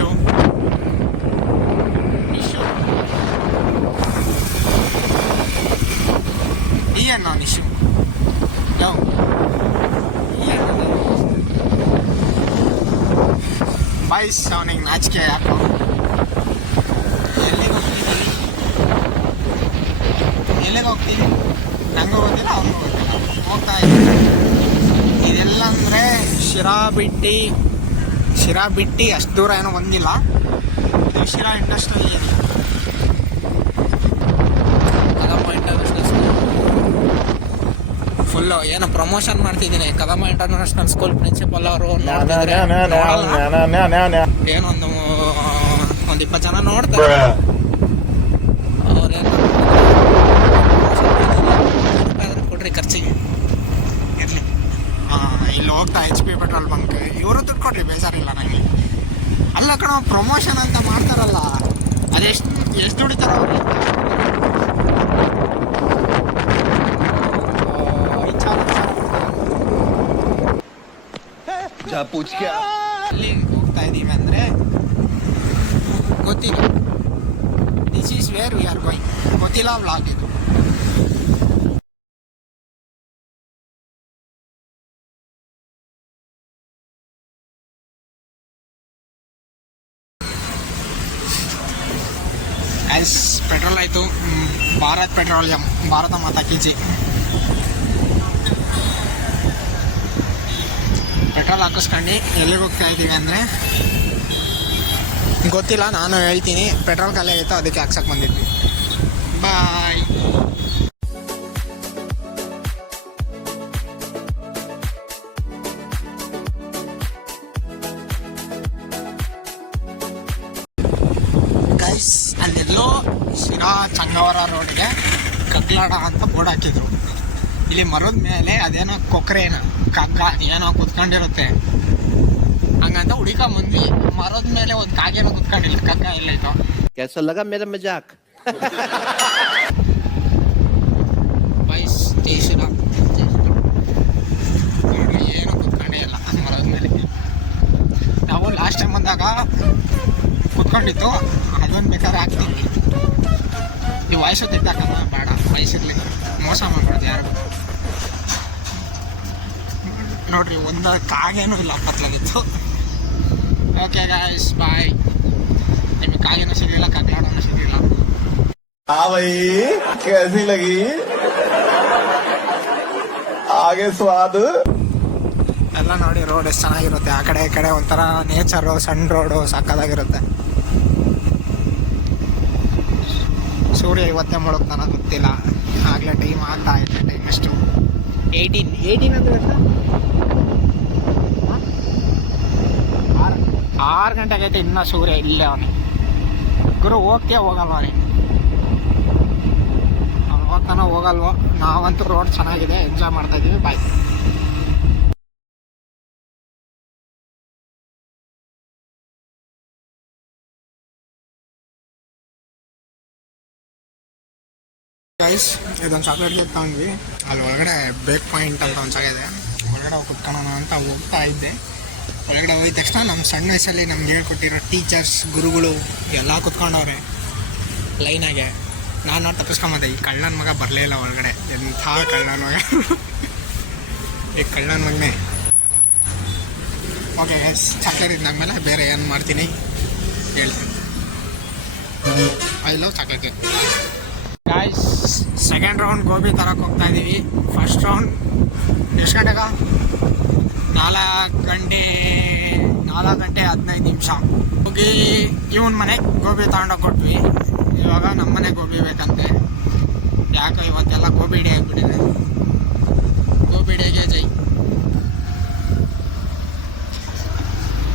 ನಿಶು ನಿಶು ಈ ಅಣ್ಣ ನಿಶು ಯಾವ ಬಾಯ್ಸ್ ಅವನಿಗೆ ನಾಚಿಕೆ ಯಾಕೋ ಎಲ್ಲಿಗೆ ಹೋಗ್ತೀವಿ ನಂಗೂ ಗೊತ್ತಿಲ್ಲ ಅವನಿಗೂ ಗೊತ್ತಿಲ್ಲ ಹೋಗ್ತಾ ಇದ್ದೀವಿ. ಇದೆಲ್ಲ ಅಂದರೆ ಶಿರಾ ಬಿಟ್ಟು ಅಷ್ಟು ದೂರ ಏನೋ ಬಂದಿಲ್ಲ. ಇದು Sira industrial area, Kadamma international school. Full ಏನೋ ಪ್ರಮೋಷನ್ ಮಾಡ್ತಿದ್ದೀನಿ. ಕದಮ್ಮ ಇಂಟರ್ನ್ಯಾಷನಲ್ ಸ್ಕೂಲ್ ಪ್ರಿನ್ಸಿಪಲ್ ಅವರು ಏನೊಂದು 20 ಜನ ನೋಡ್ತಾರೆ. ಅವ್ರೇನು ಕೊಡ್ರಿ ಖರ್ಚಿಗೆ ಇರಲಿ. ಇಲ್ಲಿ ಹೋಗ್ತಾ HP ಪೆಟ್ರೋಲ್ ಬಂಕ್ ಇವರು ದುಡ್ಡು ಕೊಡ್ರಿ, ಬೇಜಾರಿಲ್ಲ ನನಗೆ. ಅಲ್ಲ ಕಣ, ಪ್ರಮೋಷನ್ ಅಂತ ಮಾಡ್ತಾರಲ್ಲ, ಅದೆಷ್ಟು ದುಡಿತಾರ ಅವರು? ಅಲ್ಲಿ ಹೋಗ್ತಾ ಇದ್ದೀವಿ ಅಂದರೆ ಗೊತ್ತಿಲ್ಲ. This is where we are going. ಗೊತ್ತಿಲ್ಲ ವ್ಲಾಗ್ ಇದು. ಗೈಸ್ ಪೆಟ್ರೋಲ್ ಆಯಿತು. ಭಾರತ್ ಪೆಟ್ರೋಲಿಯಂ, ಭಾರತ ಮಾತಾ ಕಿ ಜೈ. ಪೆಟ್ರೋಲ್ ಹಾಕಿಸ್ಕೊಂಡು ಎಲ್ಲಿಗೆ ಹೋಗ್ತಾ ಇದ್ದೀವಿ ಅಂದರೆ ಗೊತ್ತಿಲ್ಲ, ನಾನು ಹೇಳ್ತೀನಿ. ಪೆಟ್ರೋಲ್ ಖಾಲಿ ಆಗಿತ್ತು, ಅದಕ್ಕೆ ಹಾಕ್ಸಕ್ಕೆ ಬಂದಿದ್ವಿ. ಬಾಯ್. ಗೈಸ್ ಅಲ್ಲೆಲ್ಲೋ ಶಿರಾ ಚಂಗವರ ರೋಡ್ಗೆ ಕಗ್ಲಾಡ ಅಂತ ಬೋರ್ಡ್ ಹಾಕಿದ್ರು. ಇಲ್ಲಿ ಮರದ ಮೇಲೆ ಅದೇನೋ ಕೊಕ್ರೇನ ಕಗ್ಗ ಏನೋ ಕುತ್ಕೊಂಡಿರುತ್ತೆ, ಹಂಗಂತ ಹುಡುಕ ಬಂದ್ವಿ. ಮರದ ಮೇಲೆ ಒಂದು ಕಾಗೇನೋ ಕುತ್ಕೊಂಡಿಲ್ಲ, ಕಗ್ಗ ಎಲ್ಲೈತೋ. कैसा लगा मेरा मजाक? ಬೈಸ್ ಜೈಶಿರ ನೋಡ್ರಿ, ಏನೋ ಕುತ್ಕೊಂಡೇ ಇಲ್ಲ ಮರದ ಮೇಲೆ. ನಾವು ಲಾಸ್ಟ್ ಟೈಮ್ ಬಂದಾಗ ಕುತ್ಕೊಂಡಿತ್ತು, ಅದೊಂದು ಬೇಕಾದ್ರೆ ಹಾಕ್ತಿದ್ವಿ. ಈ ವಯಸ್ಸು ತಿಟ್ಟಾಕಮ್ಮ ಬೇಡ, ವಯಸ್ಸಿರ್ಲಿ, ಮೋಸ ಮಾಡ್ಬಾರ್ದು ಯಾರಿಗೂ. ನೋಡ್ರಿ, ಒಂದು ಕಾಗೇನೂ ಇಲ್ಲ ಪತ್ಲಲ್ಲಿತ್ತು. ಓಕೆ ಗಾಯ್ಸ್, ಬಾಯ್. ನಿಮಗೆ ಕಾಗೇನೂ ಸಿಗಲಿಲ್ಲ, ಕಗ್ಲಾಡೋನು ಸಿಗಲಿಲ್ಲ. कैसी लगी आगे स्वाद. ಎಲ್ಲ ನೋಡಿ, ರೋಡ್ ಎಷ್ಟು ಚೆನ್ನಾಗಿರುತ್ತೆ. ಆ ಕಡೆ ಈ ಕಡೆ ಒಂಥರ ನೇಚರು, ಸಣ್ಣ ರೋಡು, ಸಕ್ಕದಾಗಿರುತ್ತೆ. ಸೂರ್ಯ ಇವತ್ತೇ ಮುಳುಗ್ತಾನ ಗೊತ್ತಿಲ್ಲ. ಆಗಲೇ ಟೈಮ್ ಆಗ್ತಾ ಇದೆ. ಟೈಮ್ ಎಷ್ಟು? 18 ಅಂದರೆ ಎಷ್ಟು? 6 ಗಂಟೆಗೆ ಐತೆ, ಇನ್ನೂ ಸೂರ್ಯ ಇಲ್ಲೇ ಅವನು. ಗುರು ಹೋಗ್ತೀಯ ಹೋಗಲ್ವ ನೀನು? ಅವ್ನು ಹೋಗ್ತಾನೋ ಹೋಗಲ್ವೋ? ನಾವಂತೂ ರೋಡ್ ಚೆನ್ನಾಗಿದೆ, ಎಂಜಾಯ್ ಮಾಡ್ತಾ ಇದ್ದೀವಿ. ಬಾಯ್. ಗೈಸ್, ಇದೊಂದು ಚಾಕ್ಲೇಟ್ ಕೇಕ್ ತಗೊಂಡ್ವಿ. ಅಲ್ಲಿ ಒಳಗಡೆ ಬೇಕ್ ಪಾಯಿಂಟ್ ಅಂತ ಒಂದು ಇದೆ, ಒಳಗಡೆ ಹೋಗಿ ಕುತ್ಕೊಳ್ಳೋಣ ಅಂತ ಹೋಗ್ತಾ ಇದ್ದೆ. ಒಳಗಡೆ ಹೋಗಿದ ತಕ್ಷಣ ನಮ್ಮ ಸಣ್ಣ ವಯಸ್ಸಲ್ಲಿ ನಮ್ಗೆ ಹೇಳ್ಕೊಟ್ಟಿರೋ ಟೀಚರ್ಸ್, ಗುರುಗಳು ಎಲ್ಲ ಕುತ್ಕೊಂಡವ್ರೆ ಲೈನಾಗೆ. ನಾನು ತಪ್ಪಿಸ್ಕೊಂಬಂದೆ. ಈ ಕಳ್ಳನ ಮಗ ಬರಲೇ ಇಲ್ಲ ಒಳಗಡೆ. ಎಂಥ ಕಳ್ಳನ ಮಗ, ಈ ಕಳ್ಳನ ಮಗನೇ. ಓಕೆ ಗೈಸ್, ಚಾಕ್ಲೇಟ್ ಇದ್ದಾದ್ಮೇಲೆ ಬೇರೆ ಏನು ಮಾಡ್ತೀನಿ ಹೇಳ್ತೀನಿ. I love chocolate cake. Guys, second round gobi ತರಕ್ಕೆ ಹೋಗ್ತಾ ಇದ್ದೀವಿ. ಫಸ್ಟ್ ರೌಂಡ್ ಎಷ್ಟು ಗಂಟೆಗ? 4 ಗಂಟೆ 15 ಹೋಗಿ ಇವನ್ ಮನೆಗೆ ಗೋಬಿ ತಗೊಂಡೋಗಿ ಕೊಟ್ವಿ. ಇವಾಗ ನಮ್ಮ ಮನೆಗೆ ಗೋಬಿ ಬೇಕಂತೆ. ಯಾಕೋ ಇವತ್ತೆಲ್ಲ ಗೋಬಿ ಡೇ ಆಗಿಬಿಟ್ಟಿದೆ. ಗೋಬಿ ಡೇಗೆ ಜೈ.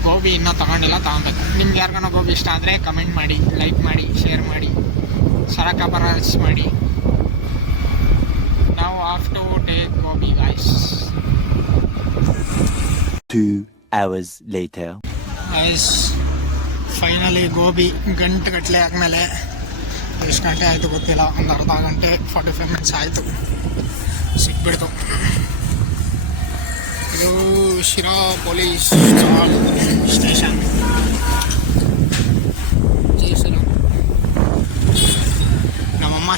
ಗೋಬಿ ಇನ್ನೂ ತಗೊಂಡಿಲ್ಲ, ತಗೊಬೇಕು. ನಿಮ್ಗೆ ಯಾರಿಗಾನ ಗೋಬಿ ಇಷ್ಟ ಆದರೆ ಕಮೆಂಟ್ ಮಾಡಿ, ಲೈಕ್ ಮಾಡಿ, ಶೇರ್ ಮಾಡಿ, ಸರಕಾಪರಾಜ್ ಮಾಡಿ. ನಾವು have to take gobi guys. 2 hours later. Guys, finally gobi ಗಂಟೆಗಟ್ಟಲೆ ಆದಮೇಲೆ, ಎಷ್ಟು ಗಂಟೆ ಆಯಿತು ಗೊತ್ತಿಲ್ಲ, ಒಂದು ಅರ್ಧ ಗಂಟೆ 45 ಮಿನಿಟ್ಸ್ ಆಯಿತು, ಸಿಕ್ಬಿಡ್ತು. ಇದು ಶಿರಾ ಪೊಲೀಸ್ ಸ್ಟೇಷನ್.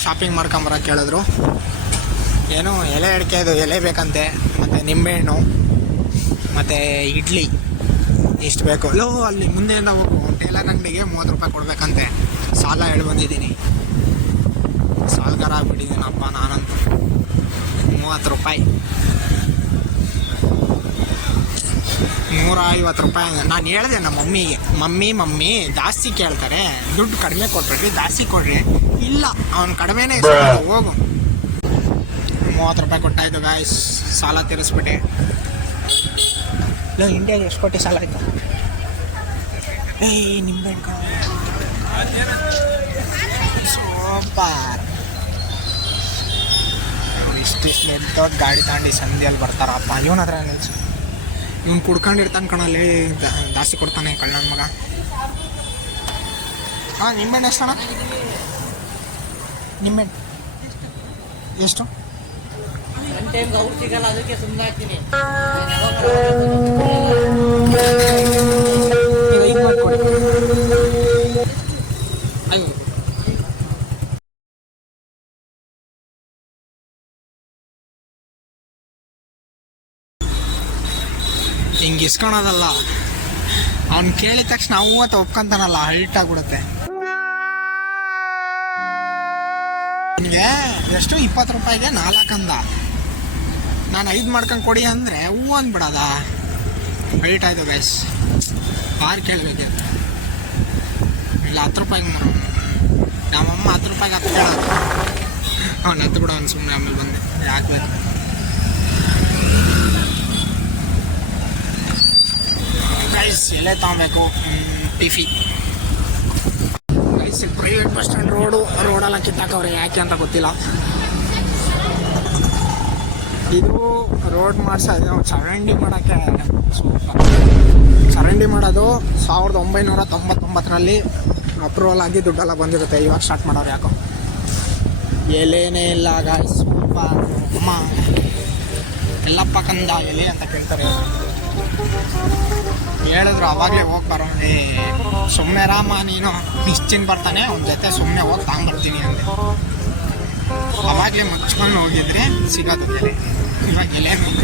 ಶಾಪಿಂಗ್ ಮಾಡ್ಕೊಂಬರಕ್ಕೆ ಹೇಳಿದ್ರು. ಏನು ಎಲೆ ಅಡಿಕೆ ಇದು ಎಲೆ ಬೇಕಂತೆ, ಮತ್ತು ನಿಂಬೆಹಣ್ಣು ಮತ್ತು ಇಡ್ಲಿ ಇಷ್ಟು ಬೇಕು. ಅಲ್ಲಿ ಮುಂದೆ ನಾವು ಟೇಲರ್ ಅಂಗಡಿಗೆ 30 ರೂಪಾಯಿ ಕೊಡಬೇಕಂತೆ. ಸಾಲ ಹೇಳಿ ಬಂದಿದ್ದೀನಿ, ಸಾಲಗಾರ ಆಗ್ಬಿಟ್ಟಿದ್ದೀನಪ್ಪ ನಾನಂತೂ. 30 ರೂಪಾಯಿ, 150 ರೂಪಾಯಿ. ನಾನು ಹೇಳಿದೆ ನಮ್ಮ ಮಮ್ಮಿಗೆ, ಮಮ್ಮಿ ಜಾಸ್ತಿ ಕೇಳ್ತಾರೆ, ದುಡ್ಡು ಕಡಿಮೆ ಕೊಟ್ಬಿಟ್ರಿ, ಜಾಸ್ತಿ ಕೊಡ್ರಿ. ಇಲ್ಲ, ಅವನು ಕಡಿಮೆನೇ ಹೋಗು. 30 ರೂಪಾಯಿ ಕೊಟ್ಟಾಯ್ತು ಗಾಯ್ಸ್, ಸಾಲ ತೀರಿಸ್ಬಿಟ್ಟೆ. ಇಲ್ಲ, ಇಂಡಿಯಾಗೆ ಎಷ್ಟು ಕೋಟಿ ಸಾಲ ಆಯ್ತು? ನಿಂಬೆಹಣ್ಣು ಸೂಪರ್. ಇಷ್ಟಿಷ್ಟು ದೊಡ್ಡ ಗಾಡಿ ತಗೊಂಡು ಸಂಧಿಯಲ್ಲಿ ಬರ್ತಾರಪ್ಪ. ಇವನ ಹತ್ರ ನಿಲ್ಸು, ಇವ್ನು ಕುಡ್ಕೊಂಡಿರ್ತಾನೆ ಕಣಲ್ಲಿ, ಜಾಸ್ತಿ ಕೊಡ್ತಾನೆ ಕಳ್ಳನ ಮಗ. ಹಾಂ, ನಿಂಬೆಹಣ್ಣು ಎಷ್ಟಣ್ಣ? ನಿಂಬೆಹಣ್ಣು ಎಷ್ಟು? ಇದು ಮಾಡ್ಕೊಡಿ. ಅಯ್ಯೋ, ಹಿಂಗೆ ಇಸ್ಕೊಳೋದಲ್ಲ, ಅವ್ನು ಕೇಳಿದ ತಕ್ಷಣ ನಾವು ಅಂತ ಒಪ್ಕೊಂತಾನಲ್ಲ, ಹಲ್ಟ್ ಆಗ್ಬಿಡುತ್ತೆ. ನನಗೆ ಎಷ್ಟು 20 ರೂಪಾಯಿಗೆ 4 ಅಂದ. ನಾನು 5 ಮಾಡ್ಕೊಂಡು ಕೊಡಿ ಅಂದರೆ ಹೂ ಅಂದ್ಬಿಡೋದ. ಹಲ್ಟ್ ಆಯ್ತು ಗೈಸ್. 6 ಕೇಳಬೇಕು, ಇಲ್ಲ 10 ರೂಪಾಯಿಗೆ ನಮ್ಮಮ್ಮ 10 ರೂಪಾಯಿಗೆ 10 ಕೇಳೋದು. ಅವ್ನು 10 ಬಿಡೋ ಅವ್ನು ಸುಮ್ಮನೆ. ಆಮೇಲೆ ಬಂದೆ, ಯಾಕೆ ಬೇಕು? ಗೈಸ್ ಎಲೆ ತಗೊಬೇಕು, ಟಿಫಿ ಗೈಸ್. ಪ್ರೈವೇಟ್ ಬಸ್ ಸ್ಟ್ಯಾಂಡ್ ರೋಡೆಲ್ಲ ಕಿತ್ತಾಕವ್ರೆ, ಯಾಕೆ ಅಂತ ಗೊತ್ತಿಲ್ಲ. ಇದು ರೋಡ್ ಮಾಡಿಸೋದು ಚರಂಡಿ ಮಾಡೋಕ್ಕೆ. ಚರಂಡಿ ಮಾಡೋದು 1999ರಲ್ಲಿ ಅಪ್ರೂವಲ್ ಆಗಿ ದುಡ್ಡೆಲ್ಲ ಬಂದಿರುತ್ತೆ. ಇವಾಗ ಸ್ಟಾರ್ಟ್ ಮಾಡೋರು ಯಾಕೋ ಎಲೆನೇ ಇಲ್ಲ ಗಾಯ್ಸ್. ಸ್ವಲ್ಪ ಅಮ್ಮ ಎಲ್ಲಪ್ಪ ಕಂದ ಎಲೆ ಅಂತ ಕೇಳ್ತಾರೆ. ಹೇಳಿದ್ರು ಅವಾಗಲೇ ಹೋಗ್ಬಾರೋ, ಸುಮ್ಮನೆ ರಾಮ ನೀನು ನಿಶ್ಚಿನ್ ಬರ್ತಾನೆ ಅವ್ನ ಜೊತೆ ಸುಮ್ಮನೆ ಹೋಗಿ ತಗೊಂಬರ್ತೀನಿ ಅಂದೆ. ಅವಾಗಲೇ ಮುಚ್ಕೊಂಡು ಹೋಗಿದ್ರೆ ಸಿಗೋದು ಎಲೆ. ಇವಾಗ ಎಲೆ ಬಂದು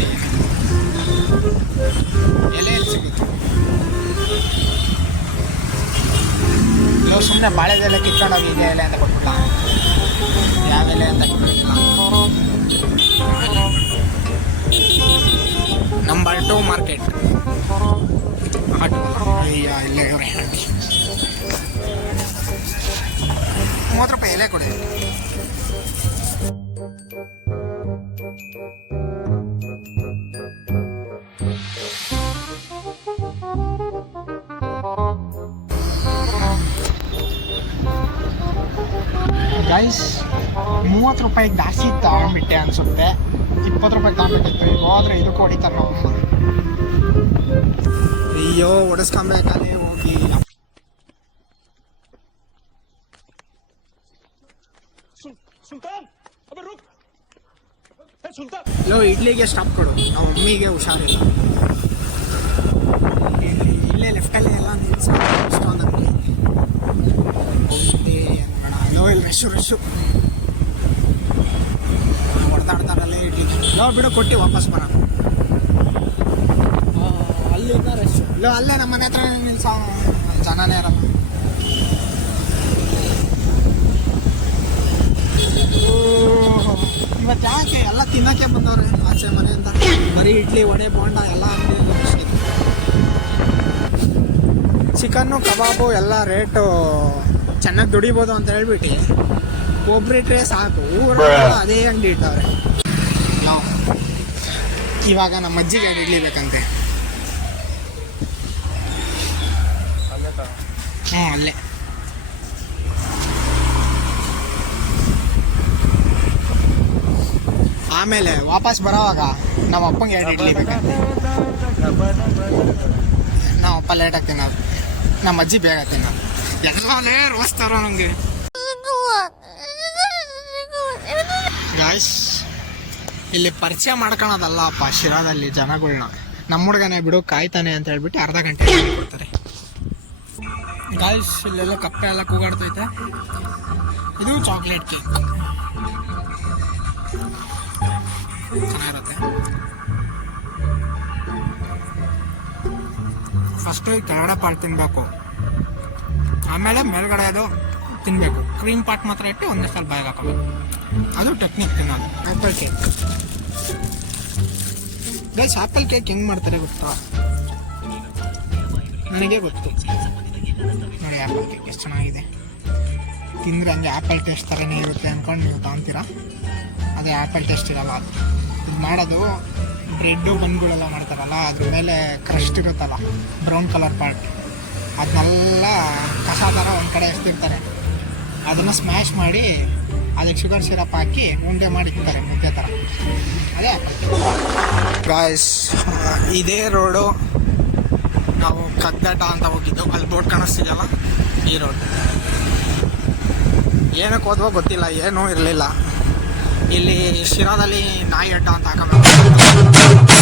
ಎಲೆಯಲ್ಲಿ ಸಿಗುತ್ತೆ. ಇಲ್ಲ ಸುಮ್ಮನೆ ಬಾಳೆದೆಲೆ ಕಿತ್ಕೊಂಡೋಗಿ ಇದೆ ಎಲೆ ಅಂತ ಕೊಟ್ಬಿಟ್ಟ. ಯಾವ ಎಲೆ ಅಂತ ಕೊಟ್ಟಿಲ್ಲ. Number 2 market. ಇಲ್ಲೇ ಇವ್ರೆ 30 ರೂಪಾಯಿ ಎಲೆ ಕೊಡಿ. ಗೈಸ್ 30 ರೂಪಾಯಿಗೆ ಜಾಸ್ತಿ ತಗೊಂಡ್ಬಿಟ್ಟೆ ಅನ್ಸುತ್ತೆ. 20 ರೂಪಾಯಿ ತಗೊಂಡ್ಬಿಟ್ಟಿತ್ತು. ಈಗ ಹೋದ್ರೆ ಇದಕ್ಕೆ ಹೊಡಿತಾರೆ ನಾವು. ಅಯ್ಯೋ, ಹೊಡೆಸ್ಕೊಬೇಕಲ್ಲಿ ಹೋಗಿ. ಲೋ, ಇಡ್ಲಿಗೆ ಸ್ಟಾಪ್ ಕೊಡು, ನಮ್ಮ ಮಮ್ಮಿಗೆ ಹುಷಾರಿಲ್ಲ. ಇಲ್ಲೇ ಲೆಫ್ಟಲ್ಲಿ ಎಲ್ಲ ನಿಲ್ಸ ಇಷ್ಟೊಂದು ಅಂಗಡಿ. ಲೋ, ಇಲ್ಲಿ ರಶ್ಶು ಹೊಡೆದಾಡ್ತಾರಲ್ಲೇ ಇಡ್ಲಿಗೆ. ಲೋ ಬಿಡು, ಕೊಟ್ಟು ವಾಪಸ್ ಬರೋಣ. ಅಲ್ಲಿಂದ ರಶ್. ಇಲ್ಲ, ಅಲ್ಲೇ ನಮ್ಮ ಮನೆ ಹತ್ರ ನಿಲ್ಸ, ಜನನೇ ಇರಲ್ಲ. ಇವತ್ತು ಯಾಕೆ ಎಲ್ಲ ತಿನ್ನೋಕ್ಕೆ ಬಂದವ್ರೆ ಆಚೆ ಮನೆಯಿಂದ. ಬರೀ ಇಡ್ಲಿ, ವಡೆ, ಬೋಂಡ ಎಲ್ಲ ಅಂಗಡಿ. ಚಿಕನ್ನು, ಕಬಾಬು ಎಲ್ಲ ರೇಟು ಚೆನ್ನಾಗಿ ದುಡಿಬೋದು ಅಂತ ಹೇಳ್ಬಿಟ್ಟು ಒಬ್ರಿಟ್ರೆ ಸಾಕು, ಊರೆಲ್ಲ ಅದೇ ಅಂಗಡಿ ಇಟ್ಟವ್ರೆ. ಇವಾಗ ನಮ್ಮ ಅಜ್ಜಿಗೆ ಇಡ್ಲಿ ಬೇಕಂತೆ. ಅಲ್ಲೇ ಆಮೇಲೆ ವಾಪಸ್ ಬರೋವಾಗ ನಮ್ಮ ಅಪ್ಪಂಗೆ 2 ಇಡ್ಲಿ ಬೇಕಂತೆ. ನಮ್ಮ ಅಪ್ಪ ಲೇಟಾಗಿ ತಿನ್ನೋದು, ನಮ್ಮ ಅಜ್ಜಿ ಬೇಗ ತಿನ್ನೋದು. ಎಲ್ಲೇ ರೋಸ್ತಾರೋ ನನಗೆ. ಗಾಯ್ಸ್, ಇಲ್ಲಿ ಪರಿಚಯ ಮಾಡ್ಕೊಳೋದಲ್ಲಪ್ಪ ಶಿರಾದಲ್ಲಿ ಜನಗಳ್ನ. ನಮ್ಮ ಹುಡುಗನೇ ಬಿಡು ಕಾಯ್ತಾನೆ ಅಂತ ಹೇಳ್ಬಿಟ್ಟು ಅರ್ಧ ಗಂಟೆ ಕೊಡ್ತಾರೆ. ಗಾಯ್ಸ್, ಇಲ್ಲೆಲ್ಲ ಕಪ್ಪೆ ಎಲ್ಲ ಕೂಗಾಡ್ತೈತೆ. ಇದು ಚಾಕ್ಲೇಟ್ ಕೇಕ್ ಚೆನ್ನಾಗಿರುತ್ತೆ. ಫಸ್ಟು ಈ ಕೆಳಗಡೆ ಪಾರ್ಟ್ ತಿನ್ನಬೇಕು, ಆಮೇಲೆ ಮೇಲ್ಗಡೆ ಅದು ತಿನ್ನಬೇಕು. ಕ್ರೀಮ್ ಪಾರ್ಟ್ ಮಾತ್ರ ಇಟ್ಟು ಒಂದೇ ಸಲ ಬಾಯಿಗೆ ಹಾಕೋಬೇಕು. ಅದು ಟೆಕ್ನಿಕ್ ತಿನ್ನೋದು. Apple cake guys, apple cake ಹೆಂಗೆ ಮಾಡ್ತಾರೆ ಗೊತ್ತಾ? ನನಗೆ ಗೊತ್ತು ನೋಡಿ. ಆ್ಯಪಲ್ ಕೇಕ್ ಎಷ್ಟು ಚೆನ್ನಾಗಿದೆ, ತಿಂದರೆ ಹಂಗೆ ಆ್ಯಪಲ್ ಟೇಸ್ಟ್ ಥರನೇ ಇರುತ್ತೆ ಅಂದ್ಕೊಂಡು ನೀವು ತಗೊತೀರಾ. ಅದೇ ಆ್ಯಪಲ್ ಟೇಸ್ಟ್ ಇರಲ್ಲ. ಇದು ಮಾಡೋದು ಬ್ರೆಡ್ಡು ಬನ್ಗಳೆಲ್ಲ ಮಾಡ್ತಾರಲ್ಲ, ಅದ್ರ ಮೇಲೆ ಕ್ರಸ್ಟ್ ಇರುತ್ತಲ್ಲ ಬ್ರೌನ್ ಕಲರ್ ಪಾರ್ಟ್, ಅದನ್ನೆಲ್ಲ ಕಸ ಥರ ಒಂದು ಕಡೆ ಎಸ್ತಿರ್ತಾರೆ. ಅದನ್ನು ಸ್ಮ್ಯಾಶ್ ಮಾಡಿ ಅದಕ್ಕೆ ಶುಗರ್ ಸಿರಪ್ ಹಾಕಿ ಉಂಡೆ ಮಾಡಿ ಇಡ್ತಾರೆ ಮುದ್ದೆ ಥರ. ಅದೇ ಗಾಯ್ಸ್, ಇದೇ ರೋಡು ನಾವು ಕಗ್ದಾಟ ಅಂತ ಹೋಗಿದ್ದು. ಅಲ್ಲಿ ಬೋಟ್ ಕಾಣಿಸ್ತಿದೆಯಲ್ಲ, ಈ ರೋಡ್. ಏನಕ್ಕೆ ಹೋದ್ವೋ ಗೊತ್ತಿಲ್ಲ, ಏನೂ ಇರಲಿಲ್ಲ. ಇಲ್ಲಿ ಶಿರಾದಲ್ಲಿ ನಾಯಿ ಅಡ್ಡ ಅಂತ ಹಾಕಬೇಕು.